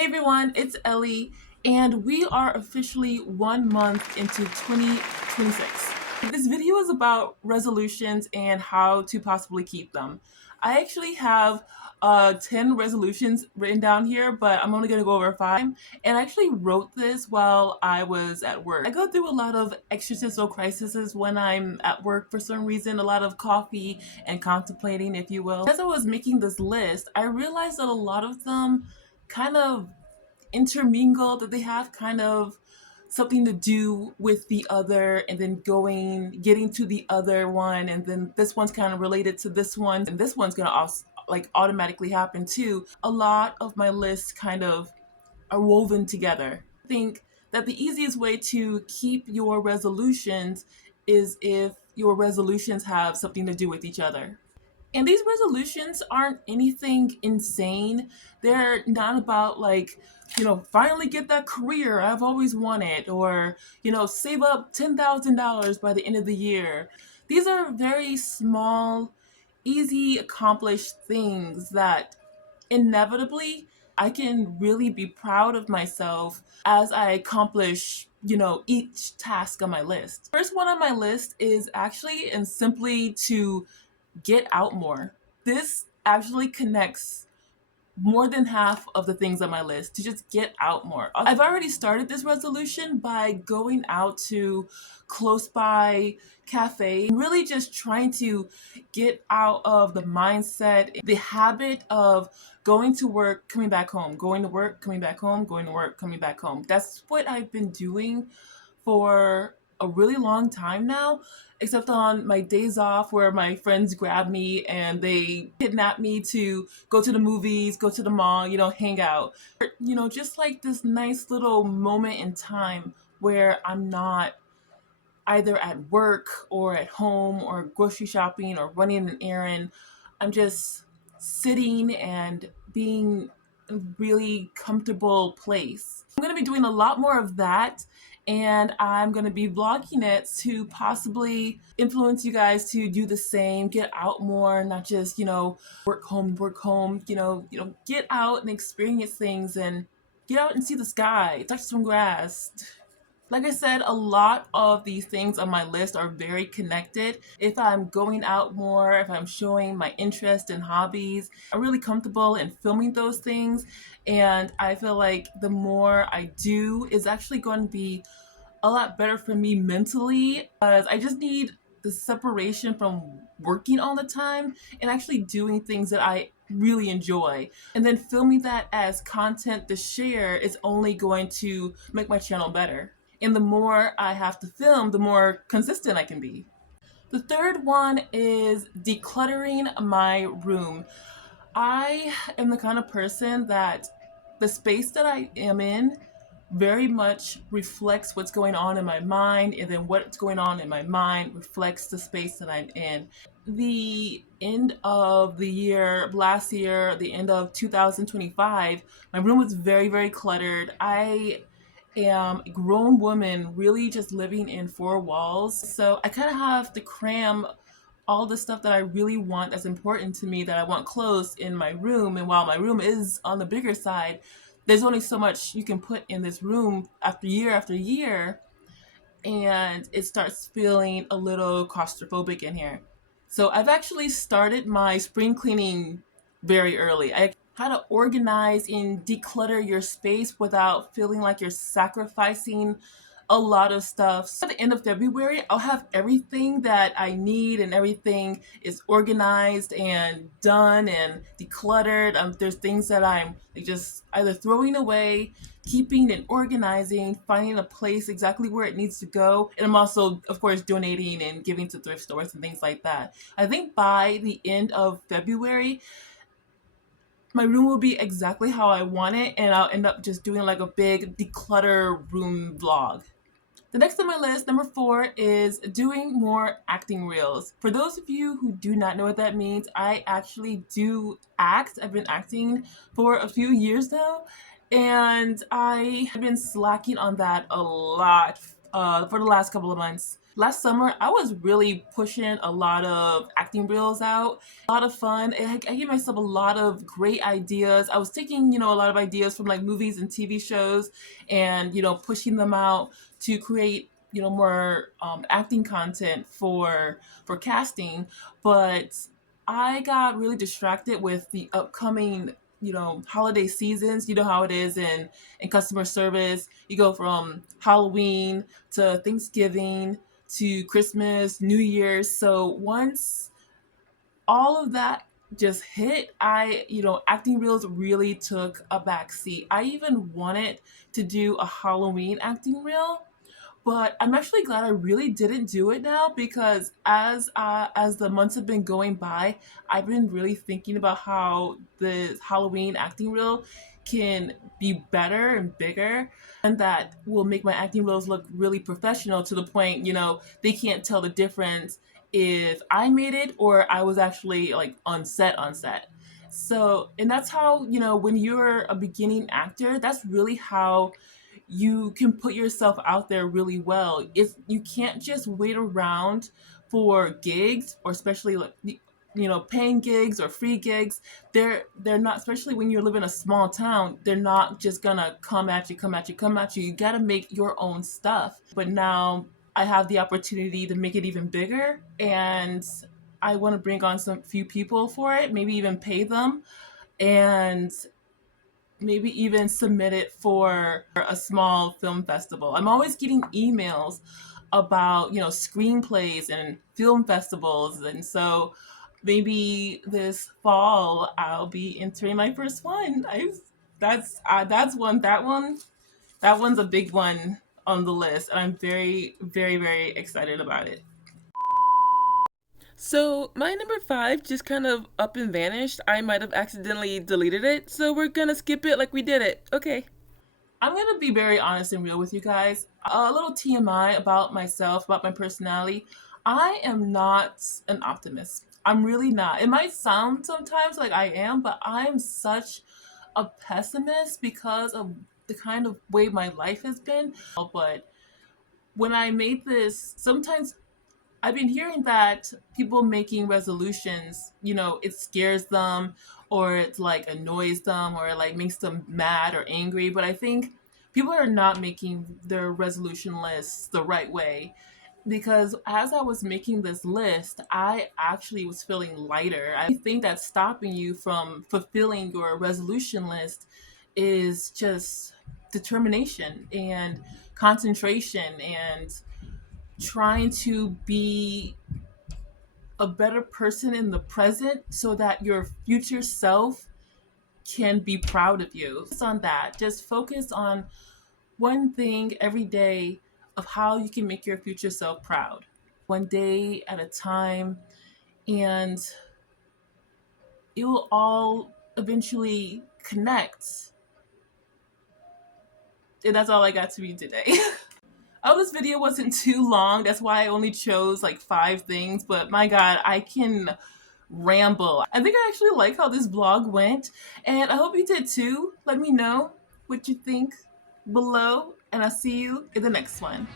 Hey everyone, it's Ellie, and we are officially 1 month into 2026. This video is about resolutions and how to possibly keep them. I actually have 10 resolutions written down here, but I'm only going to go over 5. And I actually wrote this while I was at work. I go through a lot of existential crises when I'm at work for some reason, a lot of coffee and contemplating, if you will. As I was making this list, I realized that a lot of them kind of intermingle, that they have kind of something to do with the other, and then getting to the other one, and then this one's kind of related to this one, and this one's gonna also like automatically happen too. A lot of my lists kind of are woven together. I think that the easiest way to keep your resolutions is if your resolutions have something to do with each other. And these resolutions aren't anything insane. They're not about finally get that career I've always wanted, or, save up $10,000 by the end of the year. These are very small, easy, accomplished things that inevitably I can really be proud of myself as I accomplish, each task on my list. First one on my list is actually and simply to get out more. This actually connects more than half of the things on my list, to just get out more. I've already started this resolution by going out to close by cafe, really just trying to get out of the mindset, the habit of going to work, coming back home, going to work, coming back home, going to work, coming back home. That's what I've been doing for a really long time now, except on my days off where my friends grab me and they kidnap me to go to the movies, go to the mall, hang out. Just like this nice little moment in time where I'm not either at work or at home or grocery shopping or running an errand. I'm just sitting and being in a really comfortable place. I'm going to be doing a lot more of that, and I'm going to be vlogging it to possibly influence you guys to do the same, get out more, not just, work home, get out and experience things and get out and see the sky, touch some grass. Like I said, a lot of these things on my list are very connected. If I'm going out more, if I'm showing my interest in hobbies, I'm really comfortable in filming those things. And I feel like the more I do is actually going to be a lot better for me mentally, because I just need the separation from working all the time and actually doing things that I really enjoy. And then filming that as content to share is only going to make my channel better. And the more I have to film, the more consistent I can be. The third one is decluttering my room. I am the kind of person that the space that I am in very much reflects what's going on in my mind, and then what's going on in my mind reflects the space that I'm in. The end of the year, last year, the end of 2025, my room was very, very cluttered. I am a grown woman really just living in four walls. So I kind of have to cram all the stuff that I really want, that's important to me, that I want close in my room. And while my room is on the bigger side, there's only so much you can put in this room after year, and it starts feeling a little claustrophobic in here. So I've actually started my spring cleaning very early. How to organize and declutter your space without feeling like you're sacrificing a lot of stuff. So at the end of February, I'll have everything that I need, and everything is organized and done and decluttered. There's things that I'm just either throwing away, keeping and organizing, finding a place exactly where it needs to go. And I'm also, of course, donating and giving to thrift stores and things like that. I think by the end of February, my room will be exactly how I want it, and I'll end up just doing like a big declutter room vlog. The next on my list, number 4, is doing more acting reels. For those of you who do not know what that means, I actually do act. I've been acting for a few years now, and I have been slacking on that a lot for the last couple of months. Last summer, I was really pushing a lot of acting reels out. A lot of fun. I gave myself a lot of great ideas. I was taking, a lot of ideas from like movies and TV shows and, pushing them out to create, more acting content for casting. But I got really distracted with the upcoming holiday seasons. You know how it is in customer service. You go from Halloween to Thanksgiving to Christmas, New Year's. So once all of that just hit, acting reels really took a back seat. I even wanted to do a Halloween acting reel, but I'm actually glad I really didn't do it now because as the months have been going by, I've been really thinking about how the Halloween acting reel can be better and bigger, and that will make my acting reels look really professional to the point, they can't tell the difference if I made it or I was actually like on set. So, and that's how, when you're a beginning actor, that's really how you can put yourself out there really well. If you can't just wait around for gigs, or especially like paying gigs or free gigs, they're not, especially when you live in a small town, they're not just gonna come at you. You got to make your own stuff. But now I have the opportunity to make it even bigger, and I want to bring on some few people for it, maybe even pay them, and maybe even submit it for a small film festival. I'm always getting emails about, screenplays and film festivals. And so maybe this fall I'll be entering my first one. That one's a big one on the list. And I'm very, very, very excited about it. So my number five just kind of up and vanished. I might have accidentally deleted it, so we're gonna skip it like we did it. Okay. I'm gonna be very honest and real with you guys. A little TMI about myself, about my personality. I am not an optimist. I'm really not. It might sound sometimes like I am, but I'm such a pessimist because of the kind of way my life has been. But when I made this, sometimes I've been hearing that people making resolutions, it scares them, or it's like annoys them, or it like makes them mad or angry. But I think people are not making their resolution lists the right way, because as I was making this list, I actually was feeling lighter. I think that stopping you from fulfilling your resolution list is just determination and concentration and trying to be a better person in the present so that your future self can be proud of you. Focus on that. Just focus on one thing every day of how you can make your future self proud. One day at a time, and it will all eventually connect. And that's all I got to read today. Oh, this video wasn't too long. That's why I only chose like 5 things. But my God, I can ramble. I think I actually like how this vlog went. And I hope you did too. Let me know what you think below. And I'll see you in the next one.